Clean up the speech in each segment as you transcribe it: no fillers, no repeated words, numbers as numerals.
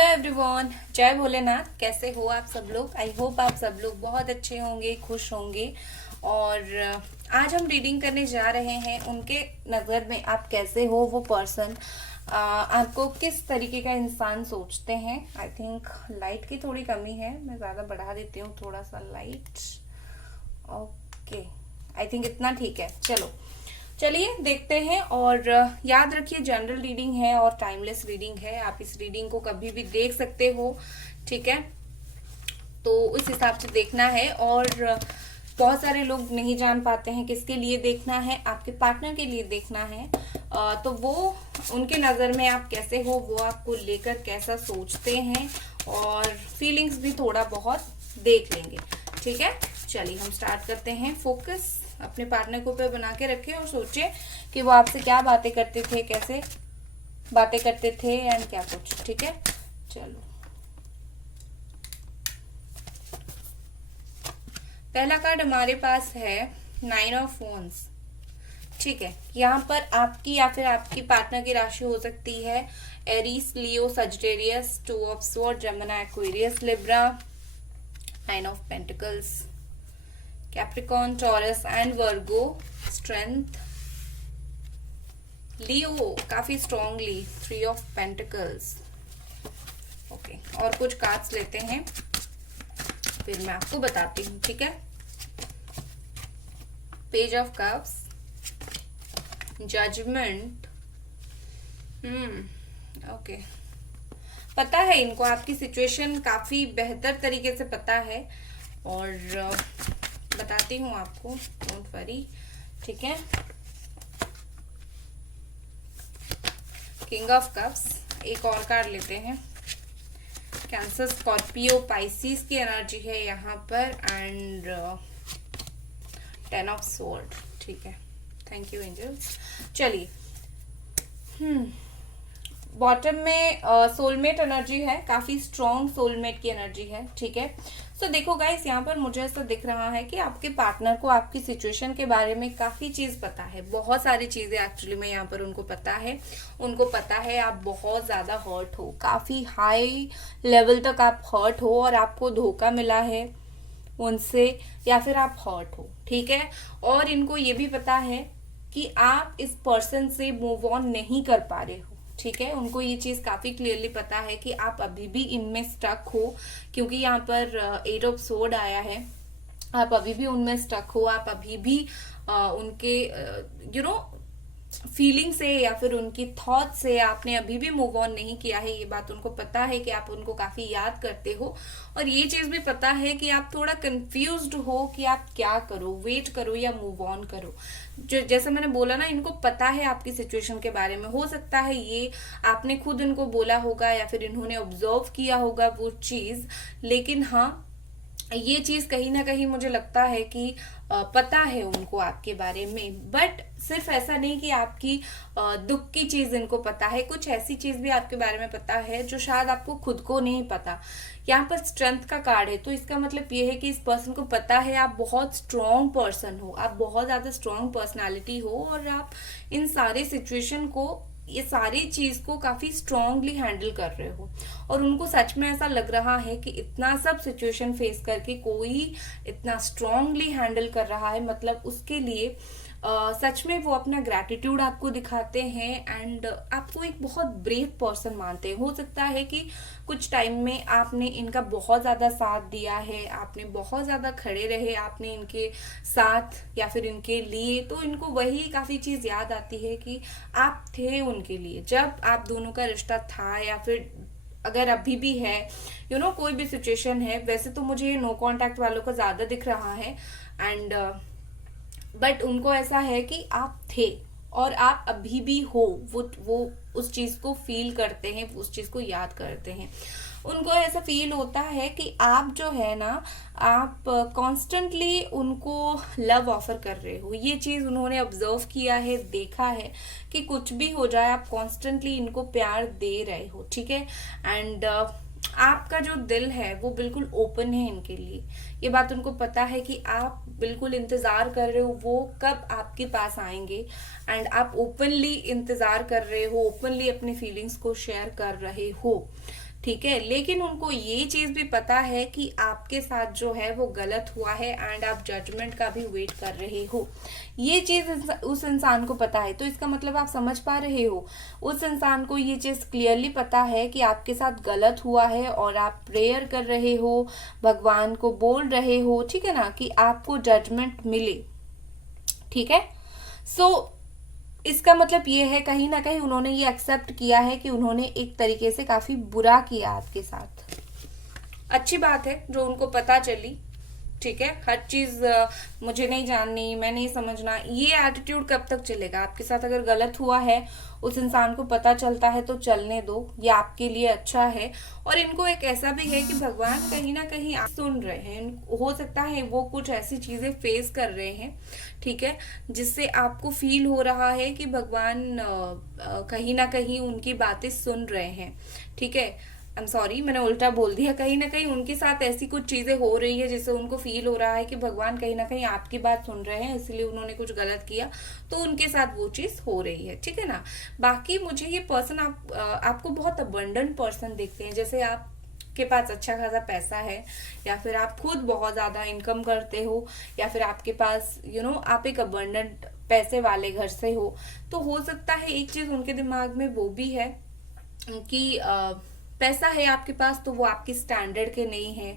Hello everyone, जय भोलेनाथ। कैसे हो आप सब लोग? आई होप आप सब लोग बहुत अच्छे होंगे, खुश होंगे। और आज हम रीडिंग करने जा रहे हैं। उनके नज़र में आप कैसे हो, वो पर्सन आपको किस तरीके का इंसान सोचते हैं। आई थिंक लाइट की थोड़ी कमी है, मैं ज़्यादा बढ़ा देती हूँ थोड़ा सा लाइट। ओके, आई थिंक इतना ठीक है। चलो चलिए देखते हैं। और याद रखिए, जनरल रीडिंग है और टाइमलेस रीडिंग है। आप इस रीडिंग को कभी भी देख सकते हो, ठीक है? तो उस हिसाब से देखना है। और बहुत सारे लोग नहीं जान पाते हैं किसके लिए देखना है। आपके पार्टनर के लिए देखना है। तो वो उनके नज़र में आप कैसे हो, वो आपको लेकर कैसा सोचते हैं, और फीलिंग्स भी थोड़ा बहुत देख लेंगे, ठीक है? चलिए हम स्टार्ट करते हैं। फोकस अपने पार्टनर को पे बना के रखें और सोचें कि वो आपसे क्या बातें करते थे, कैसे बातें करते थे एंड क्या कुछ, ठीक है? चलो, पहला कार्ड हमारे पास है 9 ऑफ वॉन्ड्स, ठीक है? यहाँ पर आपकी या फिर आपकी पार्टनर की राशि हो सकती है Aries, Leo, Sagittarius, 2 of sword, Gemini, Aquarius, Libra, 9 of pentacles, Capricorn, Taurus and Virgo. Strength, Leo काफी स्ट्रांगली, 3 ऑफ पेंटिकल्स। ओके, और कुछ कार्ड्स लेते हैं फिर मैं आपको बताती हूँ, ठीक है? Page of cups, judgement. Okay, पता है इनको आपकी सिचुएशन काफी बेहतर तरीके से पता है, और बताती हूँ आपको, डोंट वरी, ठीक है? किंग ऑफ कप्स, एक और कार्ड लेते हैं। कैंसर, स्कॉर्पियो, पाइसिस की एनर्जी है यहाँ पर, एंड 10 ऑफ स्वॉर्ड, ठीक है? Thank you angels. चलिए, बॉटम में सोलमेट एनर्जी है, काफी स्ट्रॉन्ग सोलमेट की एनर्जी है, ठीक है? सो देखो गाइस, यहाँ पर मुझे ऐसा दिख रहा है कि आपके पार्टनर को आपकी सिचुएशन के बारे में काफी चीज पता है, बहुत सारी चीजें एक्चुअली में यहाँ पर उनको पता है। उनको पता है आप बहुत ज्यादा हर्ट हो, काफी हाई लेवल तक आप हर्ट हो, और आपको धोखा मिला है उनसे, या फिर आप हर्ट हो, ठीक है? और इनको ये भी पता है कि आप इस पर्सन से मूव ऑन नहीं कर पा रहे हो, ठीक है? उनको ये चीज काफी क्लियरली पता है कि आप अभी भी इनमें स्टक हो, क्योंकि यहाँ पर 8 ऑफ स्वॉर्ड आया है। आप अभी भी उनमें स्टक हो, आप अभी भी उनके फीलिंग से या फिर उनकी थॉट से आपने अभी भी मूव ऑन नहीं किया है। ये बात उनको पता है कि आप उनको काफी याद करते हो, और ये चीज भी पता है कि आप थोड़ा कंफ्यूज्ड हो कि आप क्या करो, वेट करो या मूव ऑन करो। जो जैसे मैंने बोला ना, इनको पता है आपकी सिचुएशन के बारे में। हो सकता है ये आपने खुद इनको बोला होगा या फिर इन्होंने ऑब्जर्व किया होगा वो चीज, लेकिन हाँ, ये चीज कहीं ना कहीं मुझे लगता है कि पता है उनको आपके बारे में। बट सिर्फ ऐसा नहीं कि आपकी दुख की चीज इनको पता है, कुछ ऐसी चीज भी आपके बारे में पता है जो शायद आपको खुद को नहीं पता। यहाँ पर स्ट्रेंथ का कार्ड है, तो इसका मतलब ये है कि इस पर्सन को पता है आप बहुत स्ट्रांग पर्सन हो, आप बहुत ज्यादा स्ट्रांग पर्सनालिटी हो, और आप इन सारे सिचुएशन को, ये सारी चीज को काफी स्ट्रांगली हैंडल कर रहे हो। और उनको सच में ऐसा लग रहा है कि इतना सब सिचुएशन फेस करके कोई इतना स्ट्रांगली हैंडल कर रहा है, मतलब उसके लिए सच में वो अपना ग्रैटिट्यूड आपको दिखाते हैं, एंड आपको एक बहुत ब्रेव पर्सन मानते हैं। हो सकता है कि कुछ टाइम में आपने इनका बहुत ज्यादा साथ दिया है, आपने बहुत ज्यादा खड़े रहे आपने इनके साथ या फिर इनके लिए, तो इनको वही काफी चीज याद आती है कि आप थे उनके लिए जब आप दोनों का रिश्ता था, या फिर अगर अभी भी है, कोई भी सिचुएशन है। वैसे तो मुझे नो कांटेक्ट वालों का ज्यादा दिख रहा है, एंड बट उनको ऐसा है कि आप थे और आप अभी भी हो, वो उस चीज को फील करते हैं, उस चीज को याद करते हैं। उनको ऐसा फील होता है कि आप जो है ना, आप कॉन्स्टेंटली उनको लव ऑफर कर रहे हो। ये चीज उन्होंने ऑब्जर्व किया है, देखा है कि कुछ भी हो जाए आप कॉन्स्टेंटली इनको प्यार दे रहे हो, ठीक है? एंड आपका जो दिल है वो बिल्कुल ओपन है इनके लिए। ये बात उनको पता है कि आप बिल्कुल इंतजार कर रहे हो वो कब आपके पास आएंगे, एंड आप ओपनली इंतजार कर रहे हो, ओपनली अपनी फीलिंग्स को शेयर कर रहे हो, ठीक है, लेकिन उनको ये चीज भी पता है कि आपके साथ जो है वो गलत हुआ है एंड आप जजमेंट का भी वेट कर रहे हो। ये चीज उस इंसान को पता है, तो इसका मतलब आप समझ पा रहे हो, उस इंसान को ये चीज क्लियरली पता है कि आपके साथ गलत हुआ है और आप प्रेयर कर रहे हो, भगवान को बोल रहे हो, ठीक है ना, कि आपको जजमेंट मिले। ठीक है, सो इसका मतलब ये है कहीं ना कहीं उन्होंने ये एक्सेप्ट किया है कि उन्होंने एक तरीके से काफी बुरा किया आपके साथ। अच्छी बात है जो उनको पता चली। ठीक है, हर चीज मुझे नहीं जाननी, मैं नहीं समझना, ये एटीट्यूड कब तक चलेगा? आपके साथ अगर गलत हुआ है, उस इंसान को पता चलता है तो चलने दो, ये आपके लिए अच्छा है। और इनको एक ऐसा भी है कि भगवान कहीं ना कहीं आप सुन रहे हैं, हो सकता है वो कुछ ऐसी चीजें फेस कर रहे हैं, ठीक है, जिससे आपको फील हो रहा है कि भगवान कहीं ना कहीं उनकी बातें सुन रहे हैं। ठीक है, आई एम सॉरी, मैंने उल्टा बोल दिया, कहीं ना कहीं उनके साथ ऐसी कुछ चीजें हो रही है जिससे उनको फील हो रहा है कि भगवान कहीं ना कहीं आपकी बात सुन रहे हैं, इसलिए उन्होंने कुछ गलत किया तो उनके साथ वो चीज हो रही है। ठीक है ना, बाकी मुझे ये पर्सन आपको बहुत अबंडेंट पर्सन दिखते हैं, जैसे आप के पास अच्छा खासा पैसा है, या फिर आप खुद बहुत ज्यादा इनकम करते हो, या फिर आपके पास आप एक अबंडेंट पैसे वाले घर से हो हो सकता है एक चीज उनके दिमाग में वो भी है कि पैसा है आपके पास तो वो आपकी स्टैंडर्ड के नहीं है,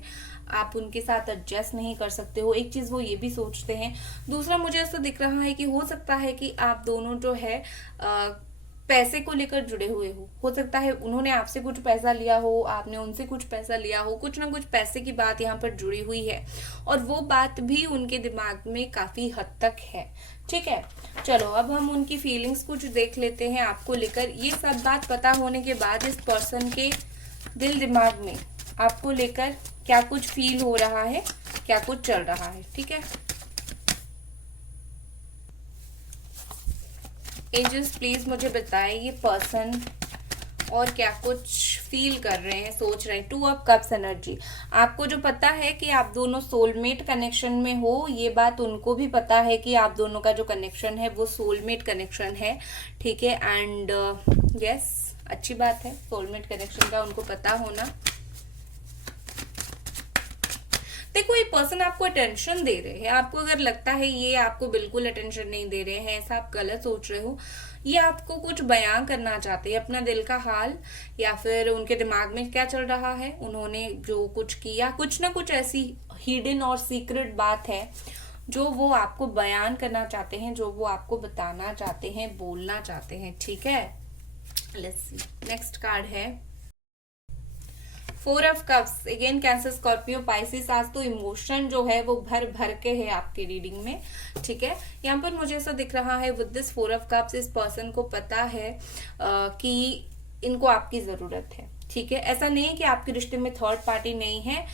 आप उनके साथ एडजस्ट नहीं कर सकते हो, एक चीज वो ये भी सोचते हैं। दूसरा मुझे ऐसा दिख रहा है कि हो सकता है कि आप दोनों जो है पैसे को लेकर जुड़े हुए हो सकता है उन्होंने आपसे कुछ पैसा लिया हो, आपने उनसे कुछ पैसा लिया हो, कुछ ना कुछ पैसे की बात यहाँ पर जुड़ी हुई है और वो बात भी उनके दिमाग में काफी हद तक है। ठीक है, चलो अब हम उनकी फीलिंग्स कुछ देख लेते हैं आपको लेकर। ये सब बात पता होने के बाद इस पर्सन के दिल दिमाग में आपको लेकर क्या कुछ फील हो रहा है, क्या कुछ चल रहा है। ठीक है, एंजल्स प्लीज मुझे बताएं ये पर्सन और क्या कुछ फील कर रहे हैं, सोच रहे हैं। 2 ऑफ कप्स एनर्जी, आपको जो पता है कि आप दोनों सोलमेट कनेक्शन में हो, ये बात उनको भी पता है कि आप दोनों का जो कनेक्शन है वो सोलमेट कनेक्शन है। ठीक है, एंड यस, अच्छी बात है सोलमेट कनेक्शन का उनको पता होना। देखो ये पर्सन आपको अटेंशन दे रहे हैं, आपको अगर लगता है ये आपको बिल्कुल अटेंशन नहीं दे रहे हैं, ऐसा आप गलत सोच रहे हो, ये आपको कुछ बयां करना चाहते हैं अपना दिल का हाल, या फिर उनके दिमाग में क्या चल रहा है, उन्होंने जो कुछ किया, कुछ ना कुछ ऐसी हिडन और सीक्रेट बात है जो वो आपको बयान करना चाहते हैं, जो वो आपको बताना चाहते हैं, बोलना चाहते हैं। ठीक है, लेट्स सी नेक्स्ट कार्ड है 4 of cups, again cancer Scorpio Pisces. आज तो इमोशन जो है वो भर भर के है आपकी रीडिंग में। ठीक है, यहाँ पर मुझे ऐसा दिख रहा है विद दिस 4 ऑफ कप्स इस पर्सन को पता है कि इनको आपकी जरूरत है। ठीक है, ऐसा नहीं है कि आपके रिश्ते में थर्ड पार्टी नहीं है,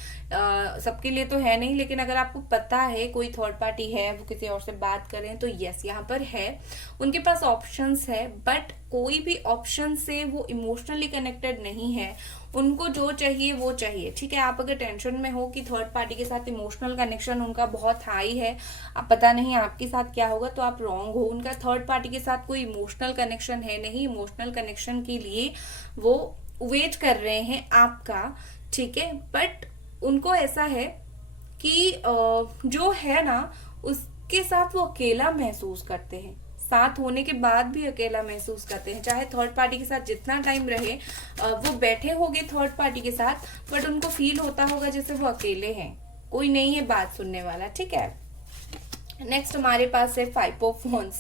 सबके लिए तो है नहीं, लेकिन अगर आपको पता है कोई थर्ड पार्टी है, वो किसी और से बात करें तो यस यहाँ पर है, उनके पास ऑप्शंस है, बट कोई भी ऑप्शन से वो इमोशनली कनेक्टेड नहीं है, उनको जो चाहिए वो चाहिए। ठीक है, आप अगर टेंशन में हो कि थर्ड पार्टी के साथ इमोशनल कनेक्शन उनका बहुत हाई है, आप पता नहीं आपके साथ क्या होगा, तो आप रॉन्ग हो। उनका थर्ड पार्टी के साथ कोई इमोशनल कनेक्शन है नहीं, इमोशनल कनेक्शन के लिए वो वेट कर रहे हैं आपका। ठीक है, बट उनको ऐसा है कि जो है ना उसके साथ वो अकेला महसूस करते हैं, साथ होने के बाद भी अकेला महसूस करते हैं, चाहे थर्ड पार्टी के साथ जितना टाइम रहे वो बैठे होंगे थर्ड पार्टी के साथ, बट उनको फील होता होगा जैसे वो अकेले हैं, कोई नहीं है बात सुनने वाला। ठीक है, नेक्स्ट हमारे पास है 5 of wands.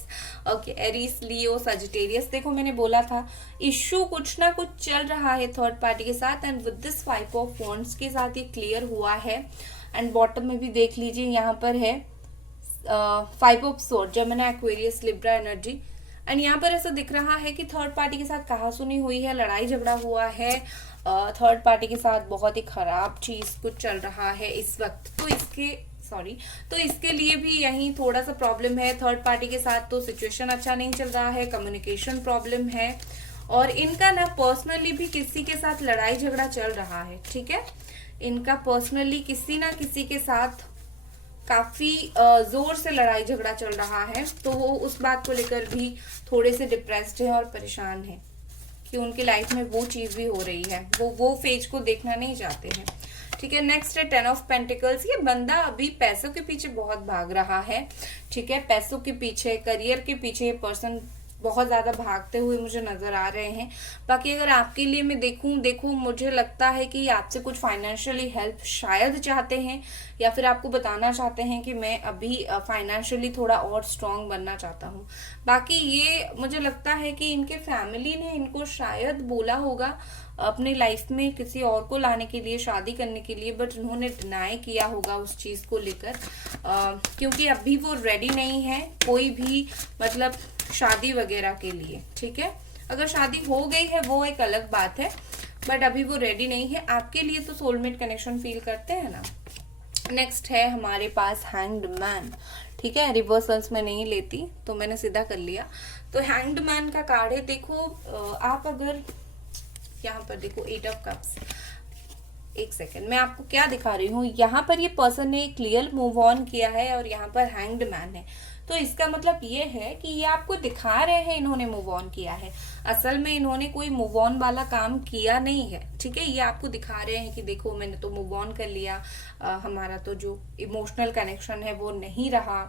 Okay, Aries, Leo, Sagittarius. देखो मैंने बोला था इश्यू कुछ ना कुछ चल रहा है थर्ड पार्टी के साथ, and with this 5 of wands के साथ ये क्लियर हुआ है। एंड बॉटम में भी देख लीजिए यहाँ पर है 5 of sword, Gemini, Aquarius, Libra energy. And यहाँ पर ऐसा दिख रहा है कि थर्ड पार्टी के साथ कहासुनी हुई है, लड़ाई झगड़ा हुआ है, थर्ड पार्टी के साथ बहुत ही खराब चीज कुछ चल रहा है इस वक्त, तो इसके लिए भी यही थोड़ा सा प्रॉब्लम है। थर्ड पार्टी के साथ तो सिचुएशन अच्छा नहीं चल रहा है, कम्युनिकेशन प्रॉब्लम है, और इनका ना पर्सनली भी किसी के साथ लड़ाई झगड़ा चल रहा है। ठीक है, इनका पर्सनली किसी ना किसी के साथ काफी जोर से लड़ाई झगड़ा चल रहा है, तो वो उस बात को लेकर भी थोड़े से डिप्रेस्ड है और परेशान है कि उनकी लाइफ में वो चीज भी हो रही है, वो फेज को देखना नहीं चाहते हैं। ठीक है, नेक्स्ट है 10 ऑफ पेंटिकल्स। ये बंदा अभी पैसों के पीछे बहुत भाग रहा है। ठीक है, पैसों के पीछे, करियर के पीछे ये पर्सन बहुत ज्यादा भागते हुए मुझे नजर आ रहे हैं। बाकी अगर आपके लिए मैं देखूं मुझे लगता है कि आपसे कुछ फाइनेंशियली हेल्प शायद चाहते हैं, या फिर आपको बताना चाहते हैं कि मैं अभी फाइनेंशियली थोड़ा और स्ट्रांग बनना चाहता हूं। बाकी ये मुझे लगता है कि इनके फैमिली ने इनको शायद बोला होगा अपनी लाइफ में किसी और को लाने के लिए, शादी करने के लिए, बट उन्होंने डिनाई किया होगा उस चीज को लेकर, क्योंकि अभी वो रेडी नहीं है कोई भी मतलब शादी वगैरह के लिए। ठीक है, अगर शादी हो गई है वो एक अलग बात है, बट अभी वो रेडी नहीं है। आपके लिए तो सोलमेट कनेक्शन फील करते हैं ना। नेक्स्ट है हमारे पास हैंग्ड मैन। ठीक है, रिवर्सल्स में नहीं लेती तो मैंने सीधा कर लिया। तो हैंग्ड मैन का कार्ड है। देखो आप अगर यहाँ पर देखो 8 ऑफ कप्स, एक सेकेंड, मैं आपको क्या दिखा रही हूँ। यहाँ पर ये पर्सन ने क्लियर मूव ऑन किया है और यहाँ पर हैंग्ड मैन है। तो इसका मतलब ये है कि ये आपको दिखा रहे हैं इन्होंने मूव ऑन किया है, असल में इन्होंने कोई मूव ऑन वाला काम किया नहीं है। ठीक है, ये आपको दिखा रहे हैं कि देखो मैंने तो मूव ऑन कर लिया, हमारा तो जो इमोशनल कनेक्शन है वो नहीं रहा,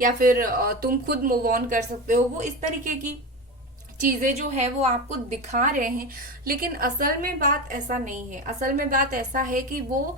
या फिर तुम खुद मूव ऑन कर सकते हो, वो इस तरीके की चीजें जो है वो आपको दिखा रहे हैं। लेकिन असल में बात ऐसा नहीं है। असल में बात ऐसा है कि वो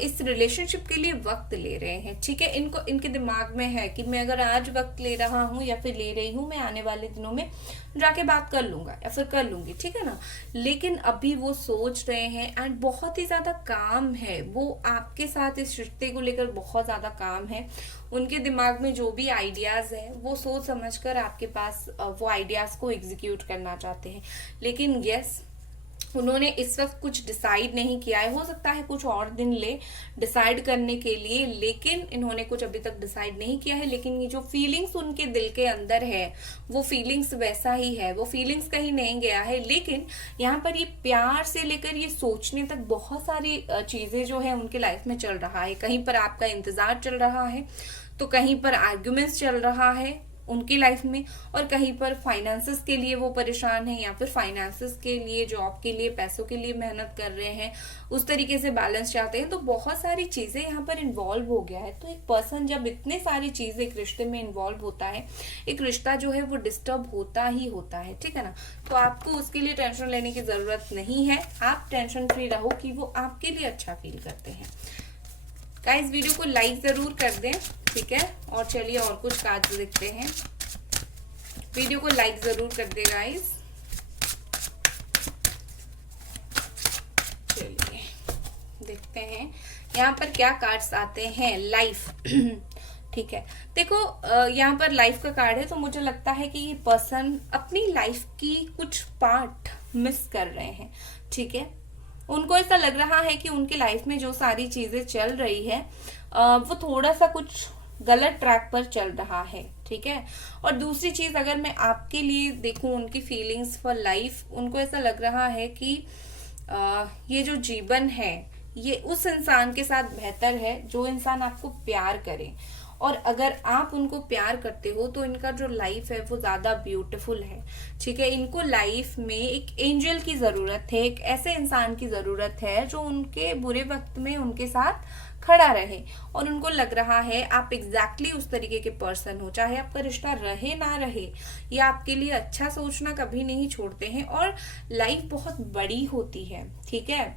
इस रिलेशनशिप के लिए वक्त ले रहे हैं। ठीक है, इनके दिमाग में है कि मैं अगर आज वक्त ले रहा हूँ या फिर ले रही हूँ, मैं आने वाले दिनों में जाके बात कर लूंगा या फिर कर लूंगी। ठीक है ना, लेकिन अभी वो सोच रहे हैं एंड बहुत ही ज्यादा काम है वो आपके साथ, इस रिश्ते को लेकर बहुत ज्यादा काम है। उनके दिमाग में जो भी आइडियाज है वो सोच समझकर आपके पास वो आइडियाज को एग्जीक्यूट करना चाहते हैं। लेकिन यस, उन्होंने इस वक्त कुछ डिसाइड नहीं किया है। हो सकता है कुछ और दिन ले डिसाइड करने के लिए, लेकिन इन्होंने कुछ अभी तक डिसाइड नहीं किया है। लेकिन ये जो फीलिंग्स उनके दिल के अंदर है वो फीलिंग्स वैसा ही है, वो फीलिंग्स कहीं नहीं गया है। लेकिन यहाँ पर ये प्यार से लेकर ये सोचने तक बहुत सारी चीजें जो है उनके लाइफ में चल रहा है। कहीं पर आपका इंतजार चल रहा है, तो कहीं पर आर्ग्यूमेंट्स चल रहा है उनकी लाइफ में, और कहीं पर फाइनेंसेस के लिए वो परेशान है, या फिर फाइनेंसेस के लिए, जॉब के लिए, पैसों के लिए मेहनत कर रहे हैं, उस तरीके से बैलेंस चाहते हैं। तो बहुत सारी चीजें यहाँ पर इन्वॉल्व हो गया है। तो एक पर्सन जब इतने सारी चीजें एक रिश्ते में इन्वॉल्व होता है, एक रिश्ता जो है वो डिस्टर्ब होता ही होता है। ठीक है ना, तो आपको उसके लिए टेंशन लेने की जरूरत नहीं है। आप टेंशन फ्री रहो कि वो आपके लिए अच्छा फील करते हैं। गाइस वीडियो को लाइक जरूर कर दें। ठीक है, और चलिए और कुछ कार्ड्स देखते हैं। वीडियो को लाइक जरूर कर दे गाइस। चलिए देखते हैं यहाँ पर क्या कार्ड्स आते हैं। लाइफ ठीक है, देखो यहाँ पर लाइफ का कार्ड है। तो मुझे लगता है कि ये पर्सन अपनी लाइफ की कुछ पार्ट मिस कर रहे हैं। ठीक है, उनको ऐसा लग रहा है कि उनकी लाइफ में जो सारी चीजें चल रही है वो थोड़ा सा कुछ गलत ट्रैक पर चल रहा है। ठीक है, और दूसरी चीज अगर मैं आपके लिए देखूं उनकी फीलिंग्स फॉर लाइफ, उनको ऐसा लग रहा है कि ये जो जीवन है ये उस इंसान के साथ बेहतर है जो इंसान आपको प्यार करे, और अगर आप उनको प्यार करते हो तो इनका जो लाइफ है वो ज्यादा ब्यूटीफुल है। ठीक है, इनको लाइफ में एक एंजल की जरूरत है, एक ऐसे इंसान की जरूरत है जो उनके बुरे वक्त में उनके साथ खड़ा रहे, और उनको लग रहा है आप एग्जैक्टली उस तरीके के पर्सन हो। चाहे आपका रिश्ता रहे ना रहे, ये आपके लिए अच्छा सोचना कभी नहीं छोड़ते हैं। और लाइफ बहुत बड़ी होती है। ठीक है,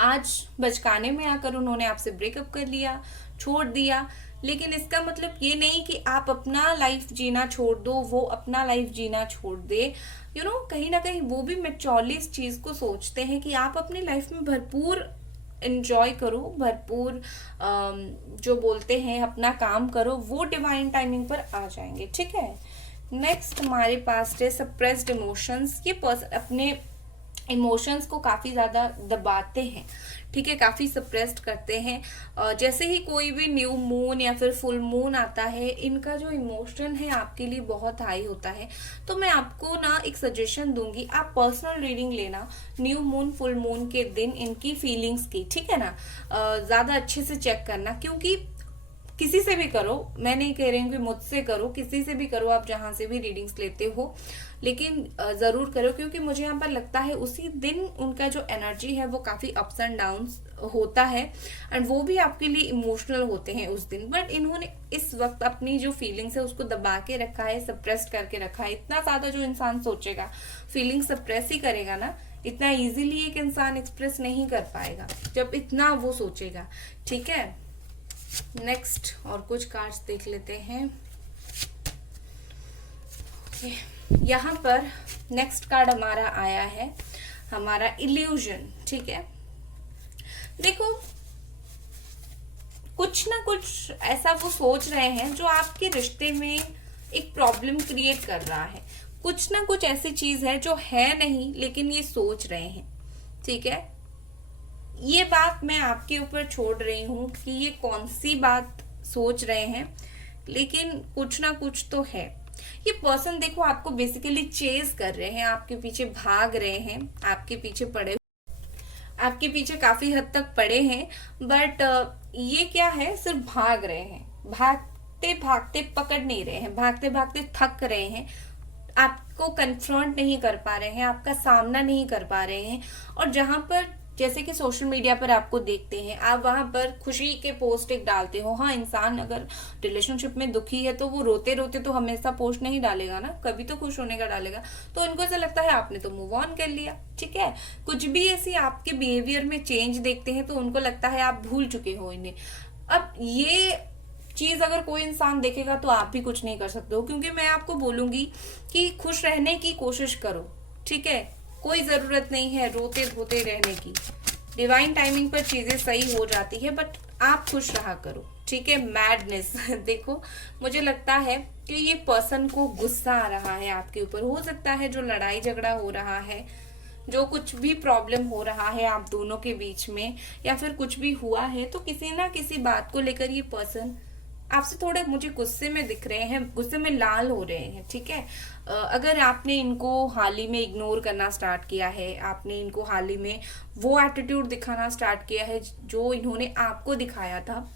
आज बचकाने में आकर उन्होंने आपसे ब्रेकअप कर लिया, छोड़ दिया, लेकिन इसका मतलब ये नहीं कि आप अपना लाइफ जीना छोड़ दो, वो अपना लाइफ जीना छोड़ दे। कहीं ना कहीं वो भी मैच्योरली इस चीज को सोचते हैं कि आप अपनी लाइफ में भरपूर एंजॉय करो, भरपूर जो बोलते हैं अपना काम करो, वो डिवाइन टाइमिंग पर आ जाएंगे। ठीक है, नेक्स्ट हमारे पास है सप्रेस्ड इमोशंस। ये पर्सन अपने इमोशंस को काफी ज्यादा दबाते हैं। ठीक है, काफी सप्रेस्ड करते हैं। जैसे ही कोई भी न्यू मून या फिर फुल मून आता है, इनका जो इमोशन है आपके लिए बहुत हाई होता है। तो मैं आपको ना एक सजेशन दूंगी, आप पर्सनल रीडिंग लेना न्यू मून फुल मून के दिन इनकी फीलिंग्स की। ठीक है ना, ज्यादा अच्छे से चेक करना, क्योंकि किसी से भी करो, मैं नहीं कह रही हूँ कि मुझसे करो, किसी से भी करो, आप जहां से भी रीडिंग्स लेते हो, लेकिन जरूर करो, क्योंकि मुझे यहाँ पर लगता है उसी दिन उनका जो एनर्जी है वो काफी अप्स एंड डाउन्स होता है, एंड वो भी आपके लिए इमोशनल होते हैं उस दिन, बट इन्होंने इस वक्त अपनी जो फीलिंग्स है उसको दबा के रखा है, सप्रेस करके रखा है। इतना ज्यादा जो इंसान सोचेगा, फीलिंग सप्रेस ही करेगा ना, इतना इजीली एक इंसान एक्सप्रेस नहीं कर पाएगा जब इतना वो सोचेगा। ठीक है, नेक्स्ट और कुछ कार्ड्स देख लेते हैं। यहाँ पर नेक्स्ट कार्ड हमारा आया है, हमारा इल्यूजन। ठीक है, देखो कुछ ना कुछ ऐसा वो सोच रहे हैं जो आपके रिश्ते में एक प्रॉब्लम क्रिएट कर रहा है। कुछ ना कुछ ऐसी चीज है जो है नहीं लेकिन ये सोच रहे हैं। ठीक है, ये बात मैं आपके ऊपर छोड़ रही हूं कि ये कौन सी बात सोच रहे हैं, लेकिन कुछ ना कुछ तो है। ये पर्सन देखो आपको बेसिकली चेज कर रहे हैं, आपके पीछे भाग रहे हैं, आपके पीछे पड़े, आपके पीछे काफी हद तक पड़े हैं, बट ये क्या है, सिर्फ भाग रहे हैं, भागते भागते पकड़ नहीं रहे हैं, भागते भागते थक रहे हैं, आपको कन्फ्रंट नहीं कर पा रहे हैं, आपका सामना नहीं कर पा रहे हैं। और जहां पर जैसे कि सोशल मीडिया पर आपको देखते हैं, आप वहां पर खुशी के पोस्ट एक डालते हो। हाँ, इंसान अगर रिलेशनशिप में दुखी है तो वो रोते रोते तो हमेशा पोस्ट नहीं डालेगा ना, कभी तो खुश होने का डालेगा। तो उनको ऐसा लगता है आपने तो मूव ऑन कर लिया। ठीक है, कुछ भी ऐसी आपके बिहेवियर में चेंज देखते हैं तो उनको लगता है आप भूल चुके हो इन्हें। अब ये चीज अगर कोई इंसान देखेगा तो आप भी कुछ नहीं कर सकते हो, क्योंकि मैं आपको बोलूंगी कि खुश रहने की कोशिश करो। ठीक है, कोई जरूरत नहीं है रोते धोते रहने की, डिवाइन टाइमिंग पर चीजें सही हो जाती है, बट आप खुश रहा करो। ठीक है, मैडनेस देखो मुझे लगता है कि ये पर्सन को गुस्सा आ रहा है आपके ऊपर। हो सकता है जो लड़ाई झगड़ा हो रहा है, जो कुछ भी प्रॉब्लम हो रहा है आप दोनों के बीच में, या फिर कुछ भी हुआ है, तो किसी ना किसी बात को लेकर ये पर्सन आपसे थोड़े मुझे गुस्से में दिख रहे हैं, गुस्से में लाल हो रहे हैं। ठीक है, अगर आपने इनको हाल ही में इग्नोर करना स्टार्ट किया है, आपने इनको हाल ही में वो एटीट्यूड दिखाना स्टार्ट किया है जो इन्होंने आपको दिखाया था,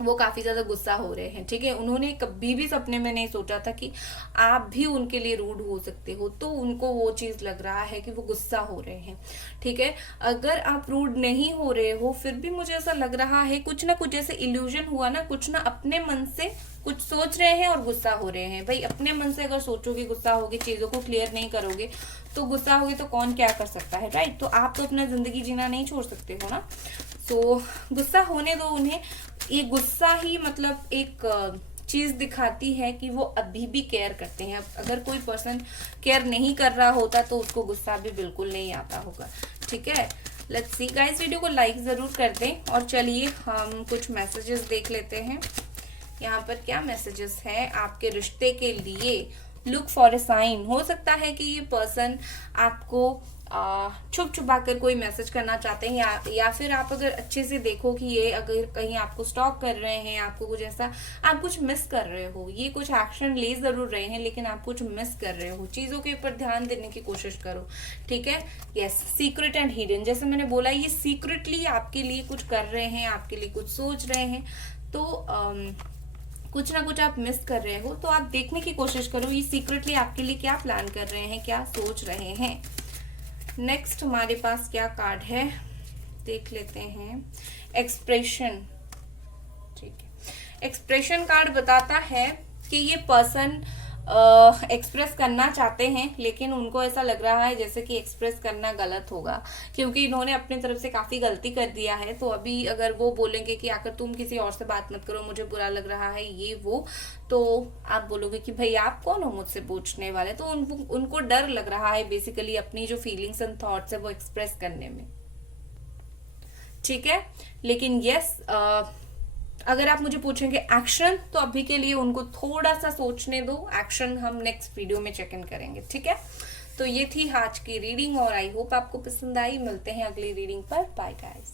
वो काफी ज्यादा गुस्सा हो रहे हैं। ठीक है, उन्होंने कभी भी सपने में नहीं सोचा था कि आप भी उनके लिए रूड हो सकते हो, तो उनको वो चीज लग रहा है कि वो गुस्सा हो रहे हैं। ठीक है, अगर आप रूड नहीं हो रहे हो फिर भी मुझे ऐसा लग रहा है कुछ ना कुछ जैसे इल्यूजन हुआ ना, कुछ ना अपने मन से कुछ सोच रहे हैं और गुस्सा हो रहे हैं। भाई अपने मन से अगर सोचोगे गुस्सा होगे, चीजों को क्लियर नहीं करोगे तो गुस्सा होगे, तो कौन क्या कर सकता है, राइट। तो आप तो अपना जिंदगी जीना नहीं छोड़ सकते हो ना, तो गुस्सा होने दो उन्हें। ये गुस्सा ही मतलब एक चीज दिखाती है कि वो अभी भी केयर करते हैं। अगर कोई पर्सन केयर नहीं कर रहा होता तो उसको गुस्सा भी बिल्कुल नहीं आता होगा। ठीक है, लेट्स सी गाइस, वीडियो को लाइक जरूर कर दें। और चलिए हम कुछ मैसेजेस देख लेते हैं, यहाँ पर क्या मैसेजेस है आपके रिश्ते के लिए। Look for a sign. हो सकता है कि ये पर्सन आपको छुप छुपा कर कोई मैसेज करना चाहते हैं, या फिर आप अगर अच्छे से देखो कि ये अगर कहीं आपको स्टॉक कर रहे हैं, आपको कुछ ऐसा, आप कुछ मिस कर रहे हो, ये कुछ एक्शन ले जरूर रहे हैं लेकिन आप कुछ मिस कर रहे हो, चीजों के ऊपर ध्यान देने की कोशिश करो। ठीक है, यस, सीक्रेट एंड हिडन, जैसे मैंने बोला ये सीक्रेटली आपके लिए कुछ कर रहे हैं, आपके लिए कुछ सोच रहे हैं, तो कुछ ना कुछ आप मिस कर रहे हो, तो आप देखने की कोशिश करो ये सीक्रेटली आपके लिए क्या प्लान कर रहे हैं, क्या सोच रहे हैं। नेक्स्ट हमारे पास क्या कार्ड है देख लेते हैं, एक्सप्रेशन। ठीक है, एक्सप्रेशन कार्ड बताता है कि ये पर्सन एक्सप्रेस करना चाहते हैं लेकिन उनको ऐसा लग रहा है जैसे कि एक्सप्रेस करना गलत होगा, क्योंकि इन्होंने अपनी तरफ से काफी गलती कर दिया है। तो अभी अगर वो बोलेंगे कि आकर तुम किसी और से बात मत करो, मुझे बुरा लग रहा है ये वो, तो आप बोलोगे कि भाई आप कौन हो मुझसे पूछने वाले। तो उनको डर लग रहा है बेसिकली अपनी जो फीलिंग्स एंड थॉट्स है वो एक्सप्रेस करने में। ठीक है, लेकिन यस, अगर आप मुझे पूछेंगे एक्शन, तो अभी के लिए उनको थोड़ा सा सोचने दो, एक्शन हम नेक्स्ट वीडियो में चेक इन करेंगे। ठीक है, तो ये थी आज की रीडिंग और आई होप आपको पसंद आई। मिलते हैं अगली रीडिंग पर, बाय गाइस।